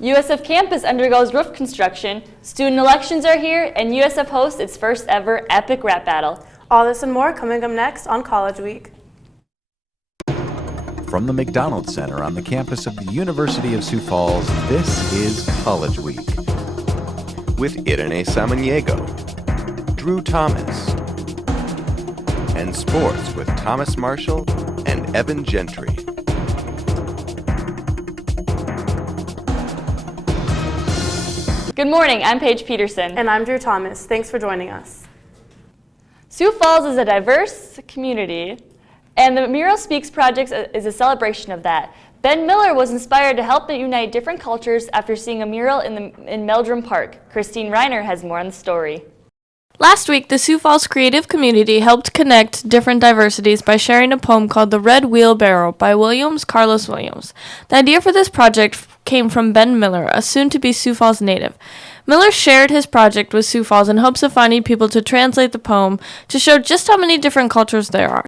USF campus undergoes roof construction, student elections are here, and USF hosts its first ever epic rap battle. All this and more coming up next on College Week. From the McDonald Center on the campus of the University of Sioux Falls, this is College Week with Irene Samaniego, Drew Thomas, and sports with Thomas Marshall and Evan Gentry. Good morning, I'm Paige Peterson. And I'm Drew Thomas. Thanks for joining us. Sioux Falls is a diverse community, and the Mural Speaks project is a celebration of that. Ben Miller was inspired to help unite different cultures after seeing a mural in Meldrum Park. Christine Reiner has more on the story. Last week, the Sioux Falls creative community helped connect different diversities by sharing a poem called The Red Wheelbarrow by Carlos Williams. The idea for this project came from Ben Miller, a soon-to-be Sioux Falls native. Miller shared his project with Sioux Falls in hopes of finding people to translate the poem to show just how many different cultures there are.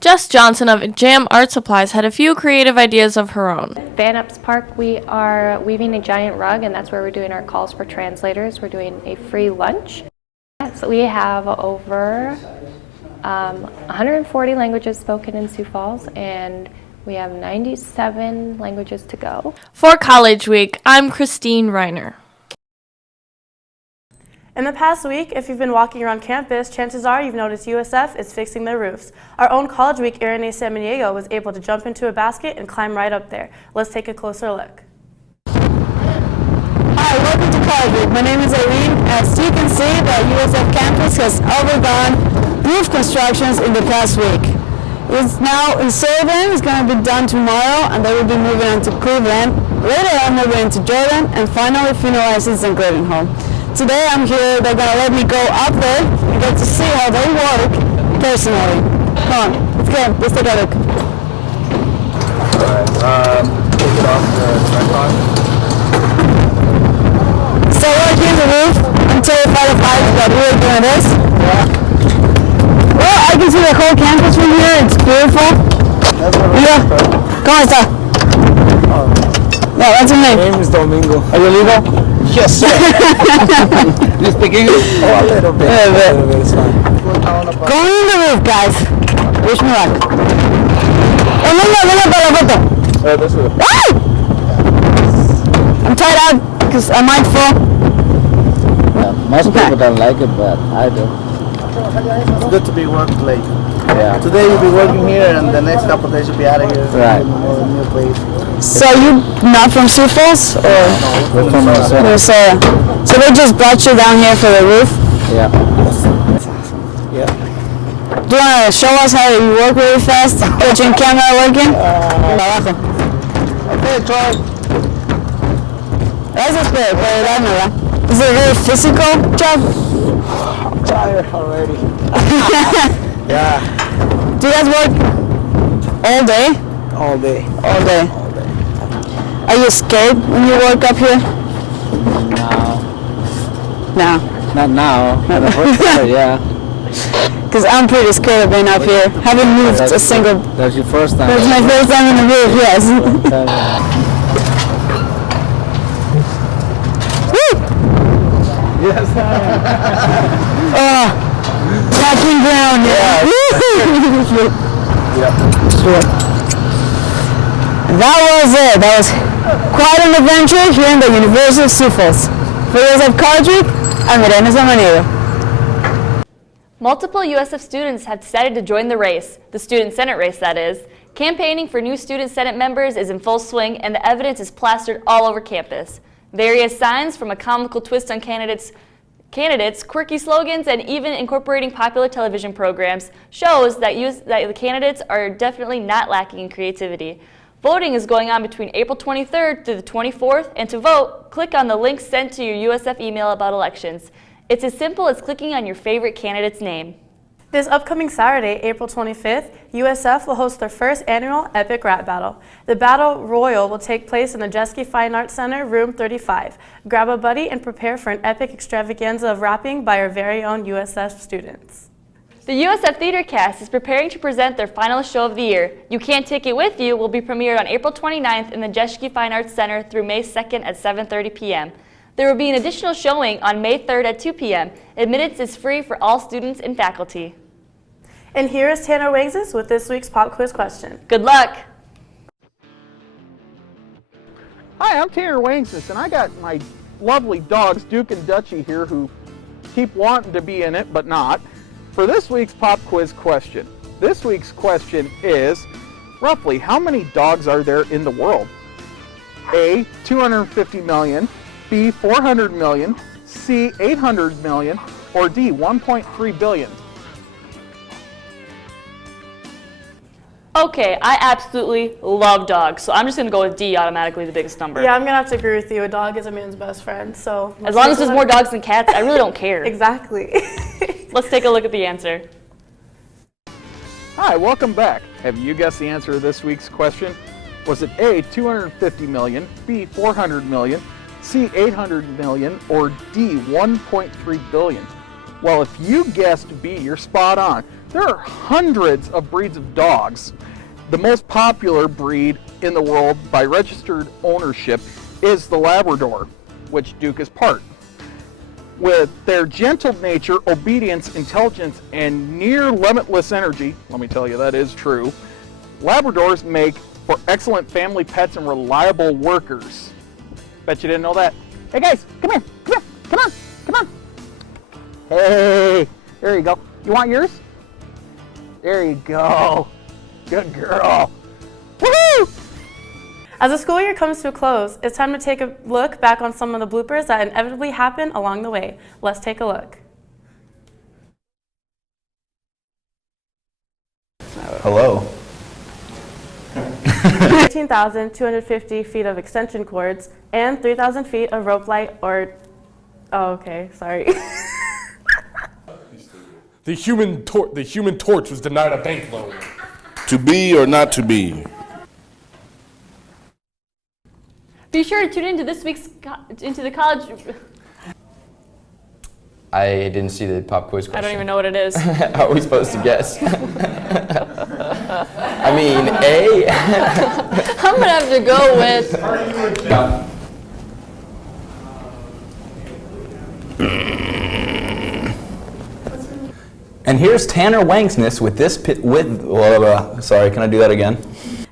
Jess Johnson of Jam Art Supplies had a few creative ideas of her own. Van Ups Park, we are weaving a giant rug, and that's where we're doing our calls for translators. We're doing a free lunch. So we have over 140 languages spoken in Sioux Falls, and we have 97 languages to go. For College Week, I'm Christine Reiner. In the past week, if you've been walking around campus, chances are you've noticed USF is fixing their roofs. Our own College Week, Irene Samaniego, was able to jump into a basket and climb right up there. Let's take a closer look. Hi, welcome to College Week. My name is Irene. As you can see, the USF campus has undergone roof constructions in the past week. It's now in Sullivan, it's going to be done tomorrow, and they will be moving on to Cleveland. Later on, moving into Jordan, and finally finalizing in Gravenhall. Today I'm here, they're going to let me go up there and get to see how they work personally. Come on, let's go, let's take a look. Alright, take it off the tripod. So working the roof until 5 o'clock, but we're doing this. Yeah. Well, I can see the whole campus from here, it's beautiful. That's what Yeah, come on, sir. Oh. Yeah, what's your name? My name is Domingo. Are you legal? Yes, sir. You speak English? Oh, a little bit. A little bit. It's fine. Going in the roof, guys. Wish me luck. Oh, venga para la foto. This is I'm tied out because I might fall. Yeah, most people don't like it, but I do. It's good to be working late. Yeah. Today you'll be working here, and the next couple of days you'll be out of here. Right. New place. So you not from Sioux Falls? Or? No, We're from Minnesota. Minnesota. So they just brought you down here for the roof? Yeah. Yeah. Do you want to show us how you work really fast? Get your camera working? Okay, try. Gracias por darme, ¿verdad? Is it a very physical job? I'm tired already. Yeah. Do you guys work all day? All day. All day. Are you scared when you work up here? No. No. Not now. But the first time, yeah. Because I'm pretty scared of being up here. Haven't moved a single... That's your first time. That's my first time in the roof, yes. Woo! Yes. Oh, touching ground, yeah. Yeah. That was it. That was quite an adventure here in the University of Sioux Falls. For USF College Week, I'm Irene Samaniego. Multiple USF students have decided to join the race, the Student Senate race that is. Campaigning for new Student Senate members is in full swing, and the evidence is plastered all over campus. Various signs, from a comical twist on candidates, quirky slogans, and even incorporating popular television programs, shows that the candidates are definitely not lacking in creativity. Voting is going on between April 23rd through the 24th, and to vote, click on the link sent to your USF email about elections. It's as simple as clicking on your favorite candidate's name. This upcoming Saturday, April 25th, USF will host their first annual Epic Rap Battle. The Battle Royal will take place in the Jeske Fine Arts Center, room 35. Grab a buddy and prepare for an epic extravaganza of rapping by our very own USF students. The USF Theater Cast is preparing to present their final show of the year. You Can't Take It With You will be premiered on April 29th in the Jeschke Fine Arts Center through May 2nd at 7:30 p.m. There will be an additional showing on May 3rd at 2 p.m. Admittance is free for all students and faculty. And here is Tanner Wangses with this week's pop quiz question. Good luck! Hi, I'm Tanner Wangses, and I got my lovely dogs, Duke and Dutchie, here who keep wanting to be in it, but not. For this week's pop quiz question, this week's question is, roughly how many dogs are there in the world? A, 250 million, B, 400 million, C, 800 million, or D, 1.3 billion? Okay, I absolutely love dogs, so I'm just going to go with D, automatically the biggest number. Yeah, I'm gonna have to agree with you. A dog is a man's best friend, so. As long as there's more dogs than cats, I really don't care. Exactly. Let's take a look at the answer. Hi, welcome back. Have you guessed the answer to this week's question? Was it A, 250 million, B, 400 million, C, 800 million, or D, 1.3 billion? Well, if you guessed B, you're spot on. There are hundreds of breeds of dogs. The most popular breed in the world by registered ownership is the Labrador, which Duke is part. With their gentle nature, obedience, intelligence, and near limitless energy, let me tell you that is true, Labradors make for excellent family pets and reliable workers. Bet you didn't know that. Hey guys, come here, come here, come on, come on. Hey, there you go. You want yours? There you go. Good girl. Woohoo! As the school year comes to a close, it's time to take a look back on some of the bloopers that inevitably happen along the way. Let's take a look. Hello. 13,250 feet of extension cords and 3,000 feet of rope light or, oh, okay, sorry. The human torch was denied a bank loan. To be or not to be? Be sure to tune into this week's into the college. I didn't see the pop quiz question. I don't even know what it is. How are we supposed to guess? I mean, A? I'm gonna have to go with. No. And here's Tanner Wangsness with this sorry, can I do that again?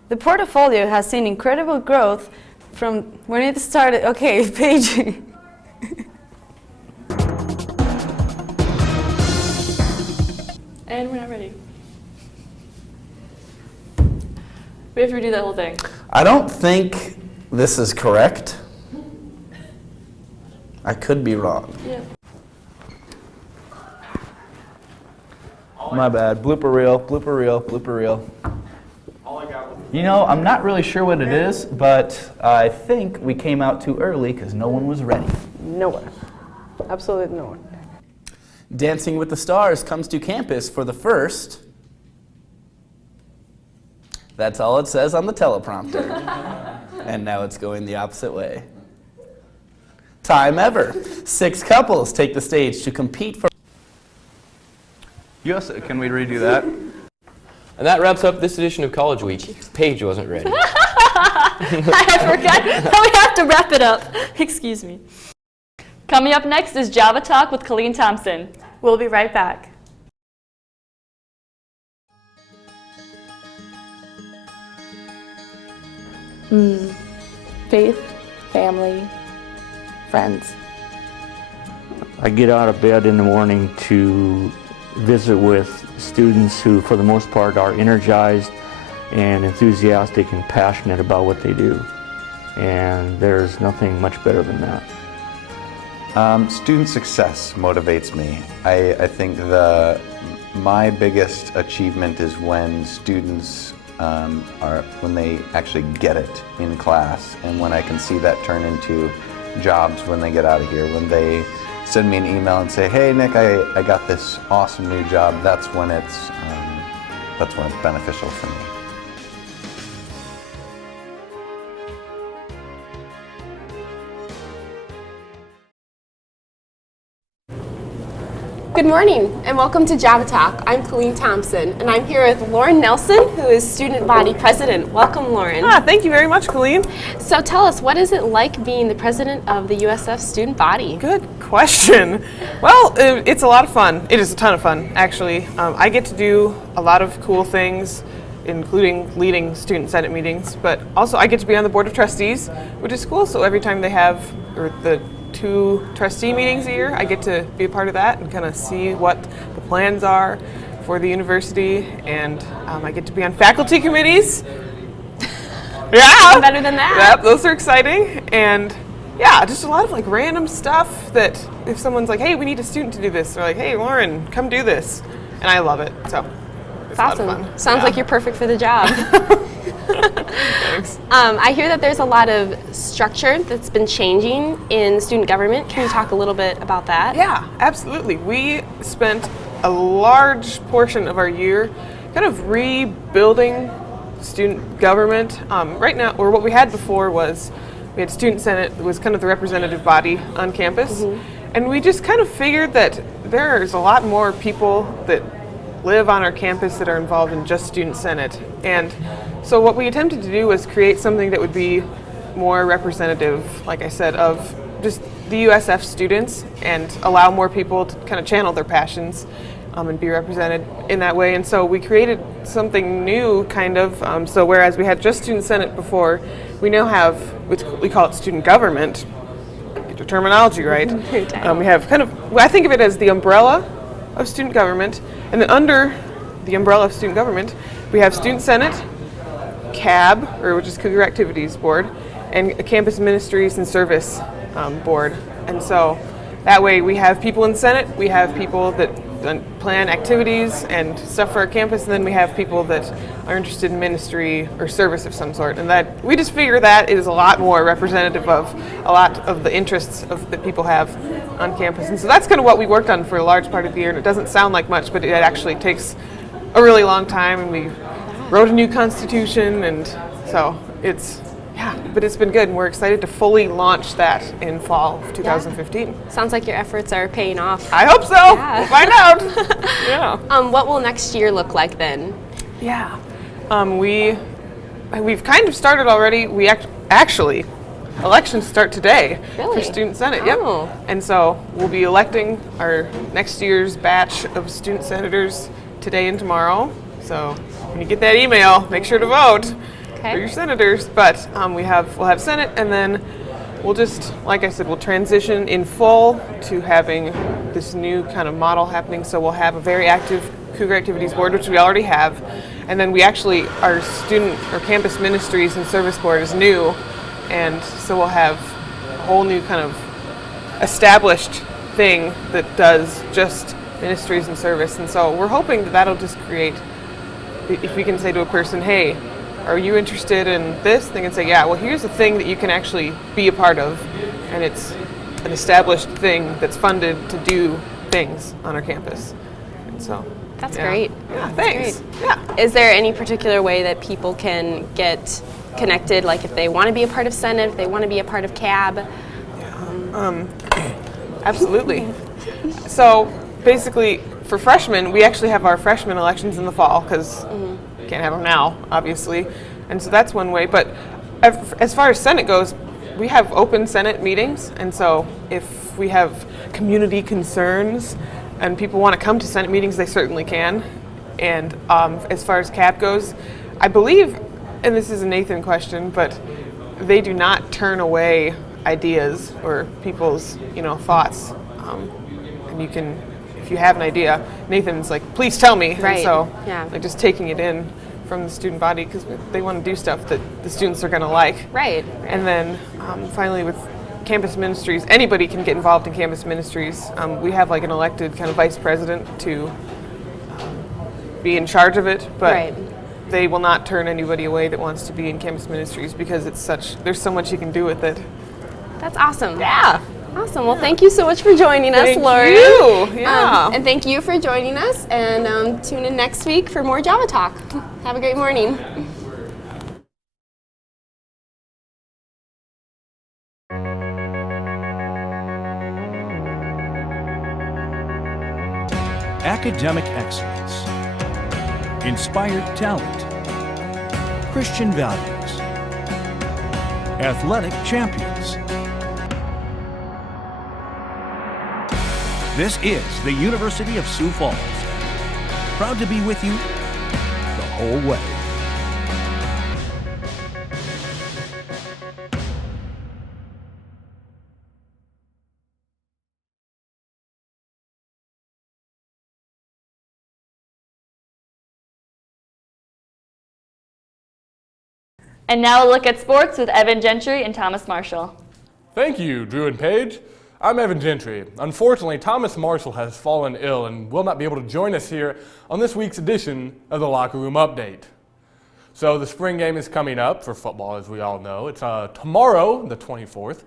The portfolio has seen incredible growth from when it started. Okay, page. And we're not ready. We have to redo that whole thing. I don't think this is correct. I could be wrong. Yeah. My bad. Blooper reel, blooper reel, blooper reel. You know, I'm not really sure what it is, but I think we came out too early because no one was ready. No one. Absolutely no one. Dancing with the Stars comes to campus for the first. That's all it says on the teleprompter. And now it's going the opposite way. Time ever. 6 couples take the stage to compete for. Yes, can we redo that? And that wraps up this edition of College Week. Paige wasn't ready. I forgot that we have to wrap it up. Excuse me. Coming up next is Java Talk with Colleen Thompson. We'll be right back. Faith, family, friends. I get out of bed in the morning to visit with students who, for the most part, are energized and enthusiastic and passionate about what they do. And there's nothing much better than that. Student success motivates me. I think my biggest achievement is when students when they actually get it in class, and when I can see that turn into jobs when they get out of here, when they send me an email and say, hey Nick, I got this awesome new job. That's when it's beneficial for me. Good morning and welcome to Java Talk. I'm Colleen Thompson and I'm here with Lauren Nelson, who is Student Body President. Welcome, Lauren. Thank you very much, Colleen. So tell us, what is it like being the president of the USF Student Body? Good question. Well, it's a lot of fun. It is a ton of fun, actually. I get to do a lot of cool things, including leading student senate meetings, but also I get to be on the board of trustees, which is cool. So every time they have the 2 trustee meetings a year, I get to be a part of that and kind of see what the plans are for the university, and I get to be on faculty committees. Yeah, better than that. Yep, those are exciting, and yeah, just a lot of like random stuff that if someone's like, hey, we need a student to do this, they're like, hey, Lauren, come do this, and I love it. So it's awesome. a lot of fun. Sounds like you're perfect for the job. Thanks. I hear that there's a lot of structure that's been changing in student government. Can you talk a little bit about that? Yeah, absolutely. We spent a large portion of our year kind of rebuilding student government. Right now, or what we had before was we had Student Senate, that was kind of the representative body on campus. And we just kind of figured that there's a lot more people that live on our campus that are involved in just Student Senate. And so what we attempted to do was create something that would be more representative, like I said, of just the USF students and allow more people to kind of channel their passions and be represented in that way. And so we created something new, kind of. So whereas we had just Student Senate before, we now have, we call it student government. Get your terminology right. We have kind of, I think of it as the umbrella of student government, and then under the umbrella of student government, we have Student Senate, CAB, which is Cougar Activities Board, and a Campus Ministries and Service Board. And so that way we have people in Senate, we have people that plan activities and stuff for our campus, and then we have people that are interested in ministry or service of some sort. And that we just figure that is a lot more representative of a lot of the interests that people have on campus. And so that's kind of what we worked on for a large part of the year. And it doesn't sound like much, but it actually takes a really long time. And we wrote a new constitution, and so it's, yeah, but it's been good, and we're excited to fully launch that in fall of 2015. Yeah. Sounds like your efforts are paying off. I hope so. Yeah. We'll find out. Yeah. What will next year look like then? Yeah. We've kind of started already. We actually, elections start today for Student Senate. Oh. Yep. And so we'll be electing our next year's batch of student senators today and tomorrow. So when you get that email, make sure to vote for your senators. But we'll have Senate, and then we'll just, like I said, we'll transition in full to having this new kind of model happening. So we'll have a very active Cougar Activities Board, which we already have, and then we actually, our student or campus ministries and service board is new, and so we'll have a whole new kind of established thing that does just ministries and service. And so we're hoping that that'll just create, if we can say to a person, hey, are you interested in this? They can say, yeah, well, here's a thing that you can actually be a part of, and it's an established thing that's funded to do things on our campus. And so that's great. Yeah, thanks. Great. Yeah. Is there any particular way that people can get connected, like if they want to be a part of Senate, if they want to be a part of CAB? Absolutely. So basically, for freshmen, we actually have our freshman elections in the fall because we can't have them now, obviously. And so that's one way. But as far as Senate goes, we have open Senate meetings. And so if we have community concerns and people want to come to Senate meetings, they certainly can. And as far as CAB goes, I believe, and this is a Nathan question, but they do not turn away ideas or people's, thoughts. And you can, if you have an idea, Nathan's like, please tell me. Right. And so, yeah. like, just taking it in from the student body because they want to do stuff that the students are going to like. Right. And then finally with campus ministries, anybody can get involved in campus ministries. We have like an elected kind of vice president to be in charge of it, but they will not turn anybody away that wants to be in campus ministries because there's so much you can do with it. That's awesome. Yeah. Awesome. Well, thank you so much for joining us, Lauren. Thank you. Yeah. And thank you for joining us. And tune in next week for more Java Talk. Have a great morning. academic excellence, inspired talent, Christian values, athletic champions. This is the University of Sioux Falls. Proud to be with you the whole way. And now a look at sports with Evan Gentry and Thomas Marshall. Thank you, Drew and Paige. I'm Evan Gentry. Unfortunately, Thomas Marshall has fallen ill and will not be able to join us here on this week's edition of the Locker Room Update. So the spring game is coming up for football, as we all know. It's tomorrow, the 24th,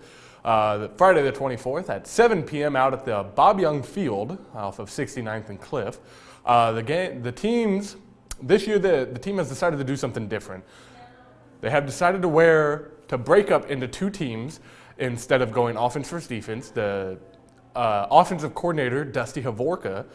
Friday the 24th at 7 p.m. out at the Bob Young Field off of 69th and Cliff. The teams, this year the team has decided to do something different. They have decided to break up into two teams instead of going offense versus defense. The offensive coordinator, Dusty Havorka,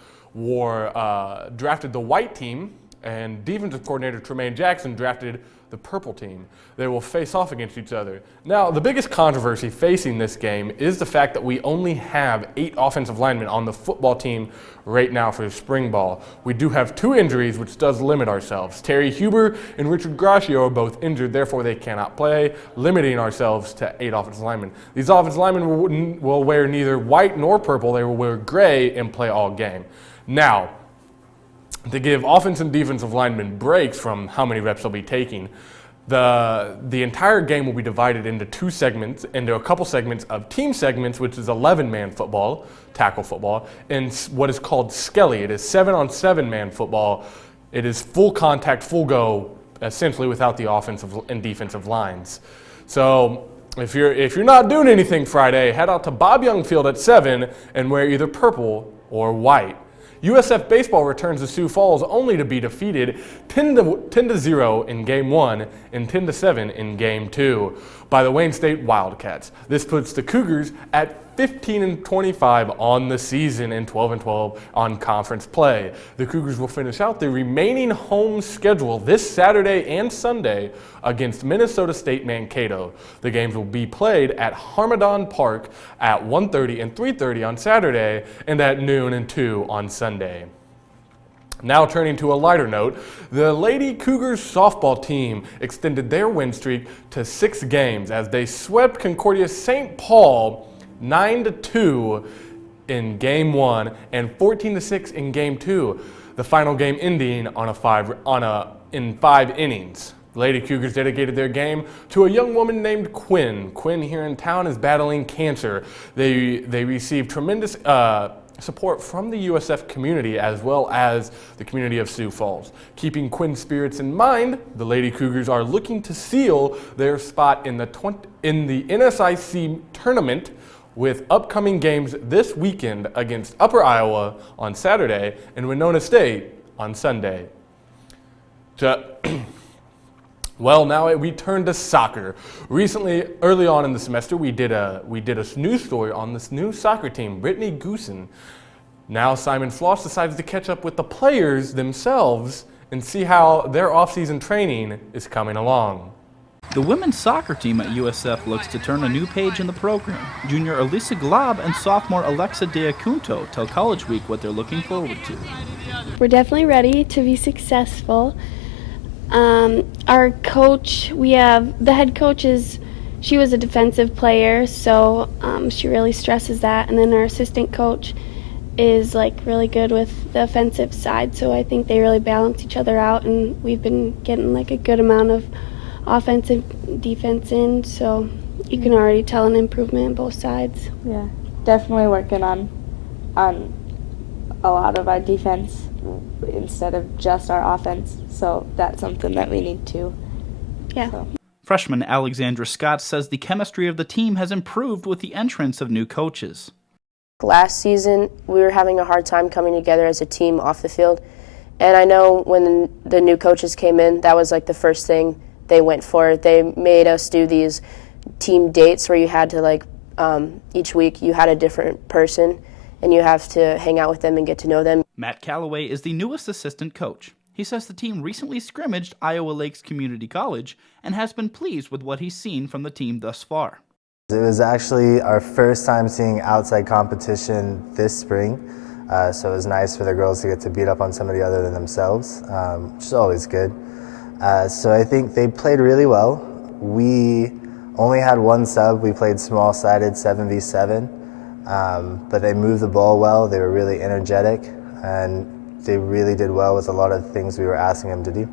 drafted the white team, and defensive coordinator, Tremaine Jackson, drafted the purple team. They will face off against each other. Now, the biggest controversy facing this game is the fact that we only have 8 offensive linemen on the football team right now for spring ball. We do have 2 injuries, which does limit ourselves. Terry Huber and Richard Gracio are both injured, therefore they cannot play, limiting ourselves to 8 offensive linemen. These offensive linemen will wear neither white nor purple. They will wear gray and play all game. Now, to give offensive and defensive linemen breaks from how many reps they'll be taking, the entire game will be divided into a couple segments of team segments, which is 11-man football, tackle football, and what is called skelly. It is 7-on-7 man football. It is full contact, full go, essentially without the offensive and defensive lines. So if you're not doing anything Friday, head out to Bob Young Field at 7 and wear either purple or white. USF baseball returns to Sioux Falls only to be defeated 10-0 in Game 1 and 10-7 in Game 2 by the Wayne State Wildcats. This puts the Cougars at 15-25 on the season and 12-12 on conference play. The Cougars will finish out the remaining home schedule this Saturday and Sunday against Minnesota State Mankato. The games will be played at Harmadon Park at 1:30 and 3:30 on Saturday and at noon and 2 on Sunday. Now turning to a lighter note, the Lady Cougars softball team extended their win streak to 6 games as they swept Concordia St. Paul 9-2 in Game 1 and 14-6 in Game 2. The final game ending in 5 innings. The Lady Cougars dedicated their game to a young woman named Quinn. Quinn here in town is battling cancer. They received tremendous support from the USF community as well as the community of Sioux Falls. Keeping Quinn's spirits in mind, the Lady Cougars are looking to seal their spot in the NSIC tournament with upcoming games this weekend against Upper Iowa on Saturday and Winona State on Sunday. Well, now we turn to soccer. Recently, early on in the semester, we did a news story on this new soccer team, Brittany Goosen. Now Simon Floss decides to catch up with the players themselves and see how their off-season training is coming along. The women's soccer team at USF looks to turn a new page in the program. Junior Elisa Glob and sophomore Alexa Deacunto tell College Week what they're looking forward to. We're definitely ready to be successful. Our coach, the head coach she was a defensive player, so she really stresses that. And then our assistant coach is really good with the offensive side, so I think they really balance each other out, and we've been getting a good amount of offense and defense in, so you can already tell an improvement on both sides. Yeah, definitely working on a lot of our defense instead of just our offense, so that's something that we need to. Yeah. So. Freshman Alexandra Scott says the chemistry of the team has improved with the entrance of new coaches. Last season, we were having a hard time coming together as a team off the field, and I know when the new coaches came in, that was the first thing they went for. They made us do these team dates where you had to each week you had a different person, and you have to hang out with them and get to know them. Matt Calloway is the newest assistant coach. He says the team recently scrimmaged Iowa Lakes Community College and has been pleased with what he's seen from the team thus far. It was actually our first time seeing outside competition this spring, so it was nice for the girls to get to beat up on somebody other than themselves, which is always good. So I think they played really well. We only had one sub. We played small-sided 7v7, but they moved the ball well. They were really energetic, and they really did well with a lot of things we were asking them to do.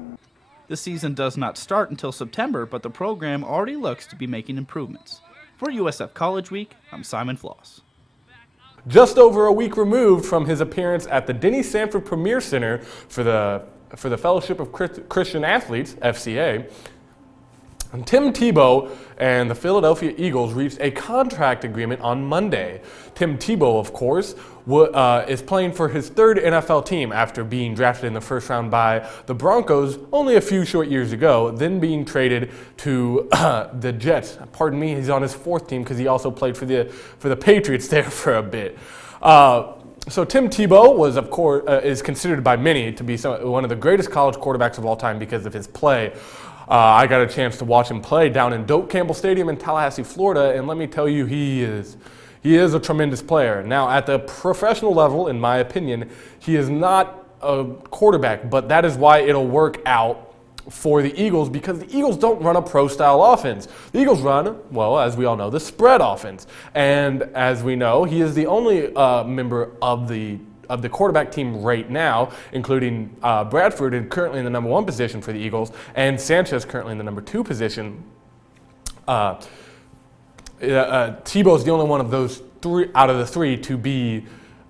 The season does not start until September, but the program already looks to be making improvements. For USF College Week, I'm Simon Floss. Just over a week removed from his appearance at the Denny Sanford Premier Center for the Fellowship of Christian Athletes, FCA, Tim Tebow and the Philadelphia Eagles reached a contract agreement on Monday. Tim Tebow, of course, is playing for his third NFL team after being drafted in the first round by the Broncos only a few short years ago, then being traded to the Jets. Pardon me, he's on his fourth team because he also played for the Patriots there for a bit. So Tim Tebow was, of course, is considered by many to be one of the greatest college quarterbacks of all time because of his play. I got a chance to watch him play down in Doak Campbell Stadium in Tallahassee, Florida, and let me tell you, he is a tremendous player. Now, at the professional level, in my opinion, he is not a quarterback, but that is why it'll work out for the Eagles, because the Eagles don't run a pro-style offense. The Eagles run, well, as we all know, the spread offense. And as we know, he is the only member of the quarterback team right now, including Bradford, and currently in the number 1 position for the Eagles, and Sanchez currently in the number 2 position. Tebow is the only one of those three out of the three to be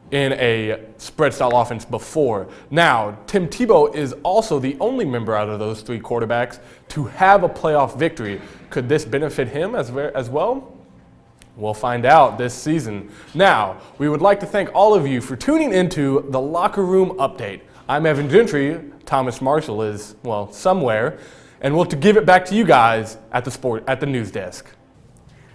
in a spread style offense before. Now, Tim Tebow is also the only member out of those three quarterbacks to have a playoff victory. Could this benefit him as well? We'll find out this season. Now, we would like to thank all of you for tuning into the Locker Room Update. I'm Evan Gentry. Thomas Marshall is, well, somewhere. And we'll give it back to you guys at the news desk.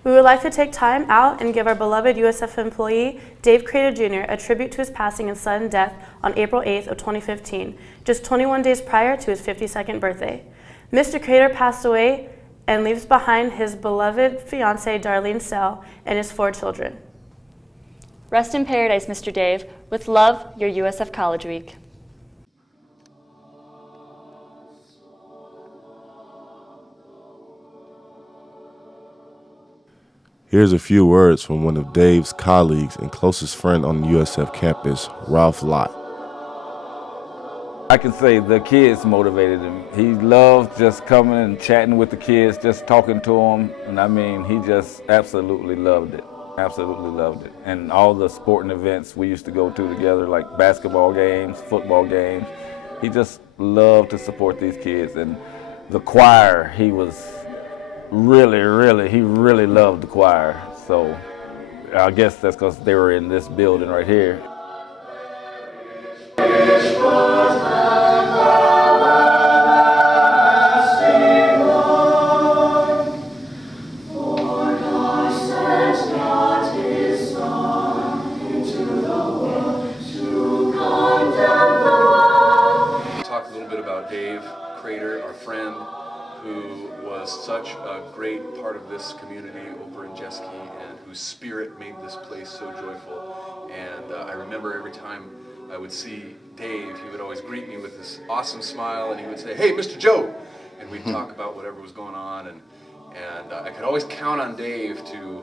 We would like to take time out and give our beloved USF employee, Dave Crater Jr., a tribute to his passing and sudden death on April 8th of 2015, just 21 days prior to his 52nd birthday. Mr. Crater passed away and leaves behind his beloved fiancée, Darlene Sell, and his 4 children. Rest in paradise, Mr. Dave. With love, your USF College Week. Here's a few words from one of Dave's colleagues and closest friend on the USF campus, Ralph Lott. I can say the kids motivated him. He loved just coming and chatting with the kids, just talking to them. And I mean, he just absolutely loved it. Absolutely loved it. And all the sporting events we used to go to together, like basketball games, football games, he just loved to support these kids. And the choir, he was really loved the choir. So I guess that's because they were in this building right here. Dave Crater, our friend, who was such a great part of this community over in Jeske and whose spirit made this place so joyful. And I remember every time I would see Dave, he would always greet me with this awesome smile and he would say, "Hey, Mr. Joe!" And we'd talk about whatever was going on. And I could always count on Dave to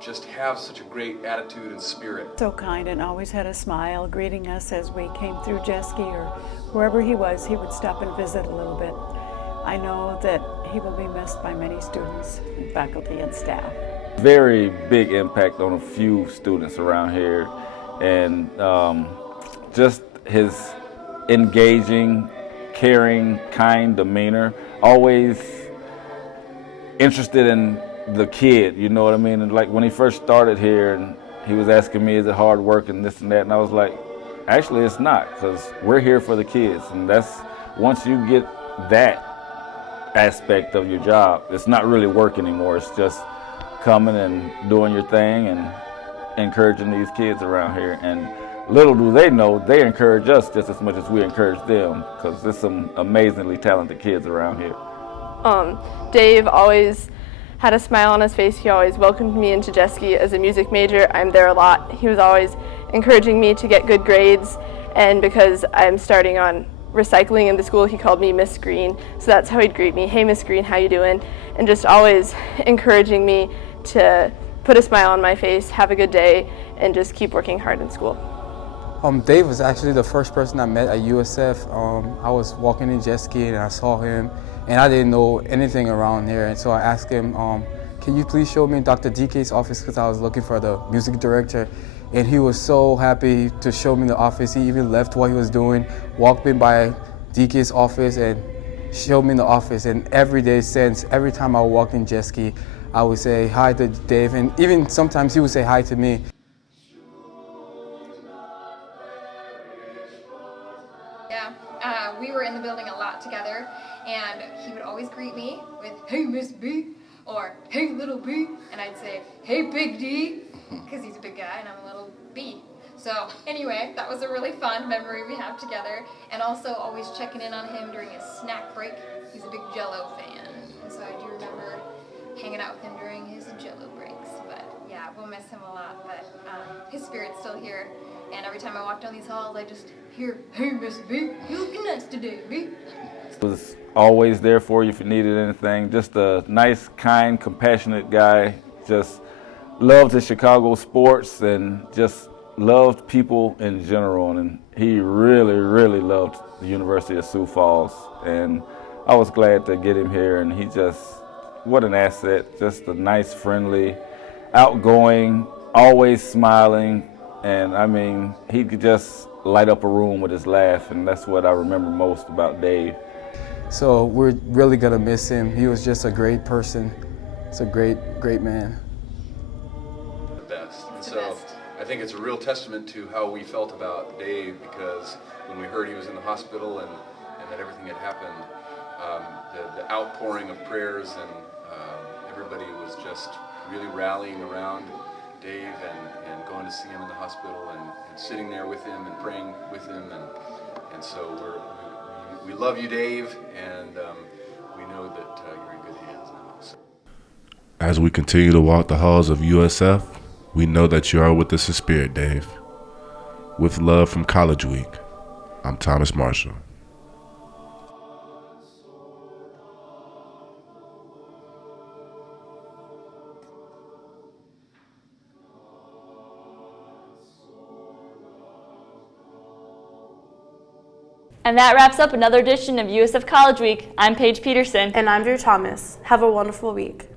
just have such a great attitude and spirit. So kind and always had a smile, greeting us as we came through Jeske or wherever he was. He would stop and visit a little bit. I know that he will be missed by many students, faculty, and staff. Very big impact on a few students around here, and just his engaging, caring, kind demeanor, always interested in the kid, you know what I mean? And like when he first started here and he was asking me, is it hard work and this and that, and I was like, actually it's not, because we're here for the kids. And that's, once you get that aspect of your job, it's not really work anymore. It's just coming and doing your thing and encouraging these kids around here. And little do they know, they encourage us just as much as we encourage them, because there's some amazingly talented kids around here. Dave always had a smile on his face. He always welcomed me into Jeske as a music major. I'm there a lot. He was always encouraging me to get good grades, and because I'm starting on recycling in the school, he called me Miss Green. So that's how he'd greet me. Hey, Miss Green, how you doing? And just always encouraging me to put a smile on my face, have a good day, and just keep working hard in school. Dave was actually the first person I met at USF. I was walking in Jeske and I saw him, and I didn't know anything around here. And so I asked him, can you please show me Dr. DK's office, because I was looking for the music director. And he was so happy to show me the office. He even left what he was doing, walked in by DK's office and showed me the office. And every day since, every time I walked in Jeske, I would say hi to Dave, and even sometimes he would say hi to me. Yeah, we were in the building a lot together, and he would always greet me with, hey, Miss B, or hey, little B, and I'd say, hey, Big D, because he's a big guy and I'm a little B. So anyway, that was a really fun memory we have together, and also always checking in on him during his snack break. He's a big Jell-O fan, and so I do remember hanging out with him during his Jell-O breaks. But yeah, we'll miss him a lot, but his spirit's still here, and every time I walk down these halls, I just hear, hey, Miss B, you looking nice today, B. Was always there for you if you needed anything. Just a nice, kind, compassionate guy. Just loved his Chicago sports and just loved people in general. And he really, really loved the University of Sioux Falls. And I was glad to get him here, and he just, what an asset. Just a nice, friendly, outgoing, always smiling. And I mean, he could just light up a room with his laugh, and that's what I remember most about Dave. So we're really gonna miss him. He was just a great person. He's a great, great man. The best. And so I think it's a real testament to how we felt about Dave, because when we heard he was in the hospital and that everything had happened, the outpouring of prayers, and everybody was just really rallying around Dave and going to see him in the hospital and sitting there with him and praying with him, and so we love you, Dave, and we know that you're in good hands now. So. As we continue to walk the halls of USF, we know that you are with us in spirit, Dave. With love from College Week, I'm Thomas Marshall. And that wraps up another edition of USF College Week. I'm Paige Peterson. And I'm Drew Thomas. Have a wonderful week.